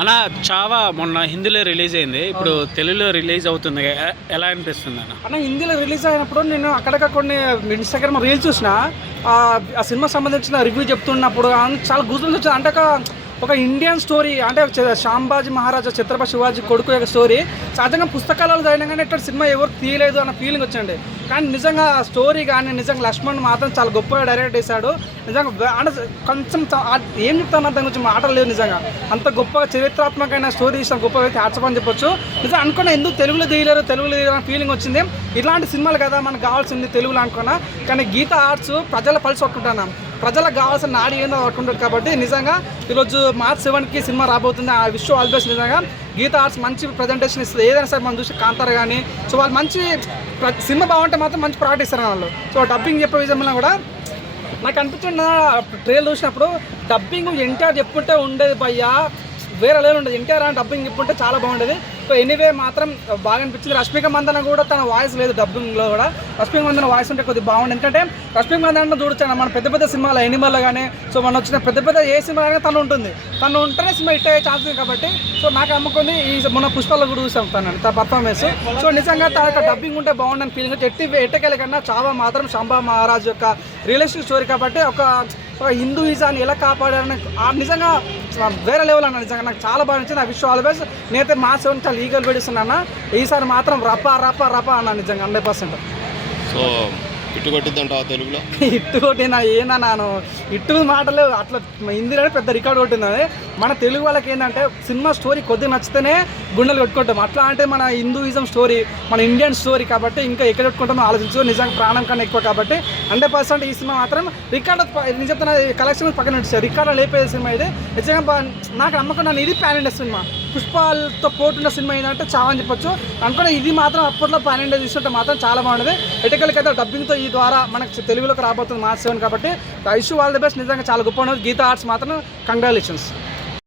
అన్న చావా మొన్న హిందీలో రిలీజ్ అయింది, ఇప్పుడు తెలుగులో రిలీజ్ అవుతుంది, ఎలా అనిపిస్తుంది అన్న? హిందీలో రిలీజ్ అయినప్పుడు నేను అక్కడక్కడ కొన్ని ఇన్స్టాగ్రామ్ రీల్స్ చూసిన, ఆ సినిమా సంబంధించిన రివ్యూ చెప్తున్నప్పుడు చాలా గుర్తు వచ్చింది. అంటే ఒక ఇండియన్ స్టోరీ, అంటే శాంబాజీ మహారాజా ఛత్రపతి శివాజీ కొడుకు యొక్క స్టోరీ. సహజంగా పుస్తకాలలో చదివినా కానీ ఇట్లా సినిమా ఎవరు తీయలేదు అన్న ఫీలింగ్ వచ్చింది. కానీ నిజంగా స్టోరీ కానీ నిజంగా లక్ష్మణ్ మాత్రం చాలా గొప్పగా డైరెక్ట్ చేశాడు. నిజంగా అంటే కొంచెం ఏం చెప్తాను దాని గురించి మాటలు లేవు. నిజంగా అంత గొప్పగా చరిత్రాత్మకమైన స్టోరీ ఇచ్చిన గొప్ప వ్యక్తి ఆర్చపని చెప్పొచ్చు. నిజంగా అనుకున్నా ఎందుకు తెలుగులో తీయలేరు అనే ఫీలింగ్ వచ్చింది. ఇలాంటి సినిమాలు కదా మనకు కావాల్సింది తెలుగులో అనుకున్నా. కానీ గీత ఆర్ట్స్ ప్రజల పల్స్ పట్టుకుంటున్నాం, ప్రజలకు కావాల్సిన నాడి ఏందో పట్టుకుంటారు. కాబట్టి నిజంగా ఈరోజు March 7కి సినిమా రాబోతుంది. ఆ విషయం ఆల్ బెస్ట్. నిజంగా గీత ఆర్ట్స్ మంచి ప్రజెంటేషన్ ఇస్తుంది. ఏదైనా సరే మనం చూసి కాంతార కానీ సో వాళ్ళు మంచి సినిమా బాగుంటే మాత్రం మంచి ప్రాక్టీస్ ఇస్తారు వాళ్ళు. సో డబ్బింగ్ చెప్పే విషయంలో కూడా నాకు అనిపించిన ట్రైలర్ చూసినప్పుడు డబ్బింగ్ ఎన్టీఆర్ చెప్పుకుంటే ఉండేది భయ్యా, వేరే లెవెల్ ఉండేది. ఎన్టీఆర్ అని డబ్బింగ్ చెప్పుకుంటే చాలా బాగుండేది. సో ఎనీవే మాత్రం బాగా అనిపించింది. రష్మిక మందన కూడా తన వాయిస్ లేదు డబ్బింగ్లో కూడా. రష్మిక మందన వాయిస్ ఉంటే కొద్దిగా బాగుంది. ఎందుకంటే రష్మిక మందన చూడొచ్చాను మన పెద్ద పెద్ద సినిమాలు ఎనిమల్లో కానీ సో మన వచ్చిన పెద్ద పెద్ద ఏ సినిమా కానీ తను ఉంటుంది. తను ఉంటేనే సినిమా హిట్ అయ్యే ఛాన్స్ ఉంది. కాబట్టి సో నాకు అమ్ముకుంది ఈ మొన్న పుష్పాల్లో కూడా చూసాం తన పర్ఫార్మెన్స్. సో నిజంగా తన యొక్క డబ్బింగ్ ఉంటే బాగుండని ఫీలింగ్ వచ్చి ఎట్టకెళ్ళ కన్నా చావా మాత్రం శాంబా మహారాజ్ యొక్క రియలిస్టిక్ స్టోరీ. కాబట్టి ఒక హిందూయిజాన్ని ఎలా కాపాడారని నిజంగా వేరే లెవెల్ అన్న. నిజంగా నాకు చాలా బాగా నచ్చింది. ఆ విషయం ఆల్వేస్ నేనైతే March 7 చాలా ఈగల్ పెడుతున్నా. ఈసారి మాత్రం రపా అన్న నిజంగా 100%. సో ఇట్టు కొట్టిద్దంటావా తెలుగులో? ఇట్టు కొట్టినా ఏనా నాను ఇట్టు మాటలు అట్లా హిందీలోనే పెద్ద రికార్డు కొట్టింది. మన తెలుగు వాళ్ళకి ఏంటంటే సినిమా స్టోరీ కొద్దిగా నచ్చితేనే గుండెలు కొట్టుకుంటాం. అట్లా అంటే మన హిందూయిజం స్టోరీ, మన ఇండియన్ స్టోరీ కాబట్టి ఇంకా ఎక్కడ పెట్టుకుంటామో ఆలోచించు. నిజంగా ప్రాణం కన్నా ఎక్కువ. కాబట్టి 100% ఈ సినిమా మాత్రం రికార్డు నేను చెప్తున్నా, కలెక్షన్ పక్కన నడిచారు. రికార్డు లేపే సినిమా ఇది. నిజంగా నాకు నమ్మకం ఇది పాన్ ఇండియా సినిమా. పుష్పాలతో పోటున్న సినిమా ఏంటంటే చాలా అని చెప్పొచ్చు. అనుకున్న ఇది మాత్రం అప్పట్లో పాన్ ఇండియా తీసుకుంటే మాత్రం చాలా బాగుండేది. ఎటకలకైతే డబ్బింగ్తో ఈ ద్వారా మనకు తెలుగులోకి రాబోతుంది March 7. కాబట్టి I wish all the best. నిజంగా చాలా గొప్ప ఉన్నది. గీత ఆర్ట్స్ మాత్రం కంగ్రాచులేషన్స్.